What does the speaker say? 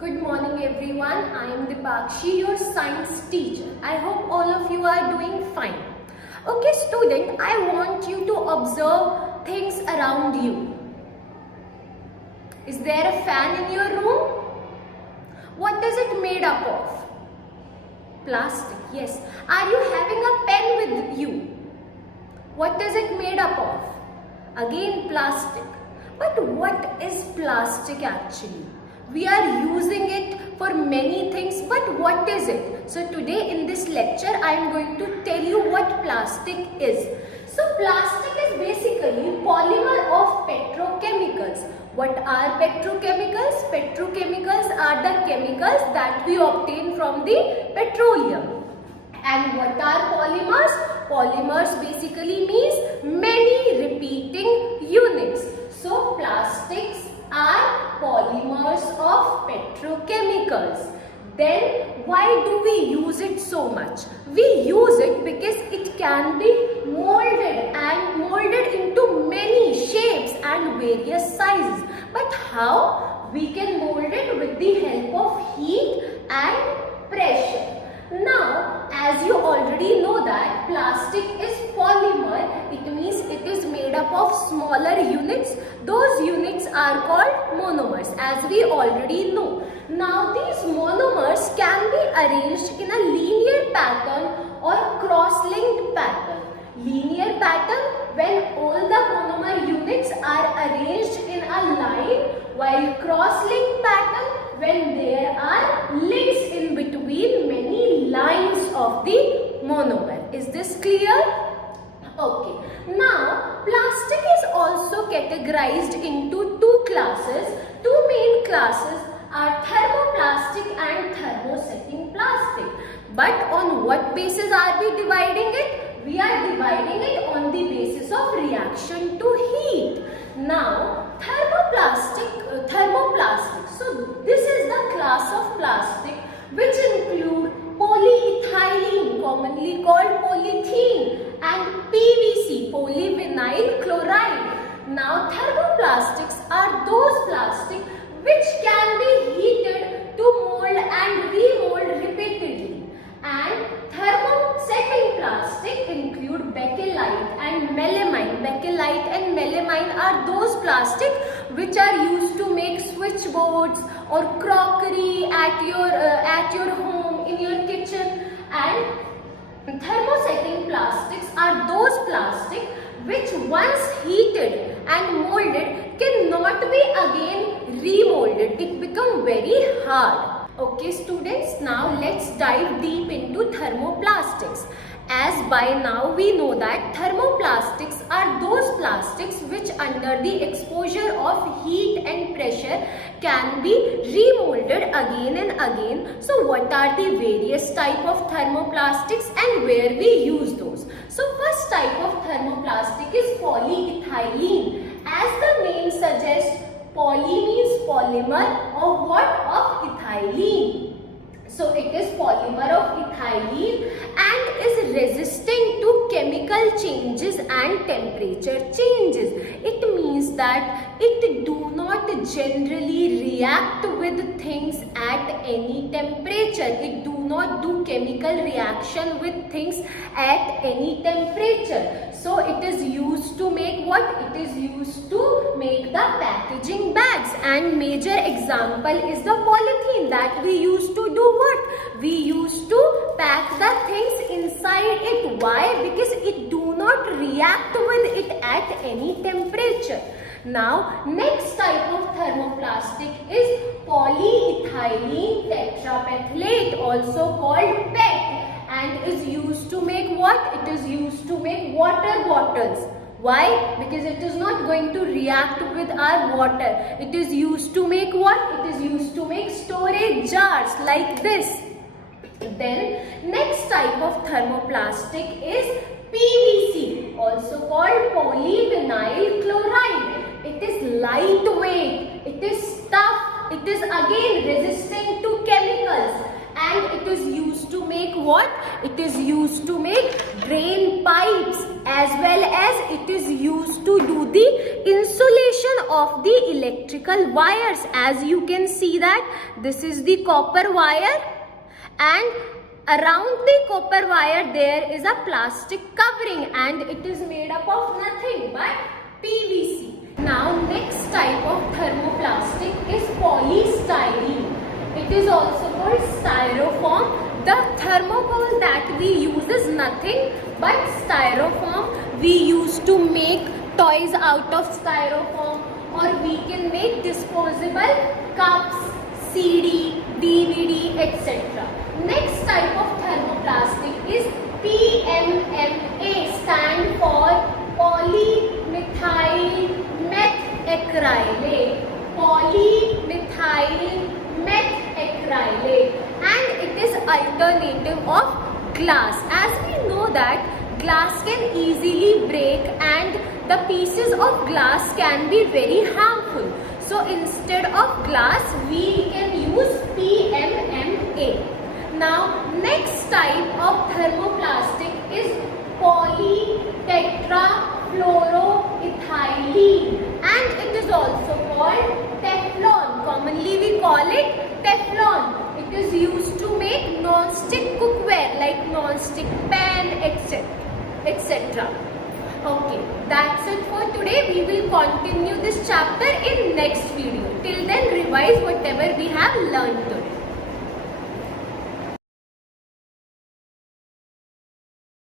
Good morning everyone. I am Dipakshi, your science teacher. I hope all of you are doing fine. Okay student, I want you to observe things around you. Is there a fan in your room? What is it made up of? Plastic, yes. Are you having a pen with you? What is it made up of? Again plastic. But what is plastic actually? We are using it for many things, but what is it? So today in this lecture, I am going to tell you what plastic is. So plastic is basically polymer of petrochemicals. What are petrochemicals? Petrochemicals are the chemicals that we obtain from the petroleum. And what are polymers? Polymers basically means many repeating units. So plastics are polymers of petrochemicals. Then why do we use it so much? We use it because it can be molded into many shapes and various sizes. But how? We can mold it with the help of heat and pressure. Now, as you already know that plastic is polymer, it means it is made up of smaller units. Those units are called monomers, as we already know. Now, these monomers can be arranged in a linear pattern or cross-linked pattern. Linear pattern when all the monomer units are arranged in a line, while cross-linked pattern when there are links in between many lines of the monomer. Is this clear? Okay. Now, plastic is also categorized into two classes. Two main classes are thermoplastic and thermosetting plastic. But on what basis are we dividing it? We are dividing it on the basis of reaction to heat. Now, thermoplastic. So, this is the class of plastic which include polyethylene, commonly called polythene, and PVC, polyvinyl chloride. Now, thermoplastics are those plastics which can be heated to mold and remold repeatedly. And thermosetting plastic include bakelite and melamine. Bakelite and melamine are those plastics which are used to make switchboards or crockery at your home, in your kitchen. And thermosetting plastics are those plastics which once heated and molded cannot be again remolded. It becomes very hard. Okay students, now let's dive deep into thermoplastics. As by now we know that thermoplastics are those plastics which under the exposure of heat and pressure can be remolded again and again. So what are the various type of thermoplastics and where we use those? So first type of thermoplastic is polyethylene. As the name suggests, poly means polymer of what? Of ethylene. So it is polymer of ethylene and is resistant to chemical changes and temperature changes. It means that it do not generally react with things at any temperature. It do not do chemical reaction with things at any temperature. So it is used to make what? It is used to make the packaging bags, and major example is the polythene that we used to do what? We used to pack the things inside it. Why? Because it do not react with it at any temperature. Now, next type of thermoplastic is polyethylene tetrapethlate, also called PET, and is used to make what? It is used to make water bottles. Why? Because it is not going to react with our water. It is used to make what? It is used to make storage jars like this. Then next type of thermoplastic is PVC, also called polyvinyl chloride. It is lightweight, it is tough, it is again resistant to chemicals, and it is used to make what? It is used to make drain pipes, as well as it is used to do the insulation of the electrical wires. As you can see that this is the copper wire, and around the copper wire there is a plastic covering, and it is made up of nothing but PVC. Now next type of thermoplastic is polystyrene. It is also called styrofoam. The thermocol that we use is nothing but styrofoam. We used to make toys out of styrofoam, or we can make disposable cups, CD, DVD, etc. Next type of thermoplastic is PMMA, stand for polymethyl methacrylate. Polymethyl methacrylate, and it is alternative of glass. As we know that glass can easily break and the pieces of glass can be very harmful. So instead of glass we can use PMMA. Now next type of thermoplastic is polytetrafluoroethylene, and it is also called Teflon. Commonly we call it Teflon. It is used to make non-stick cookware like non-stick pan, etc. Okay, that's it for today. We will continue this chapter in next video. Till then, revise whatever we have learned today.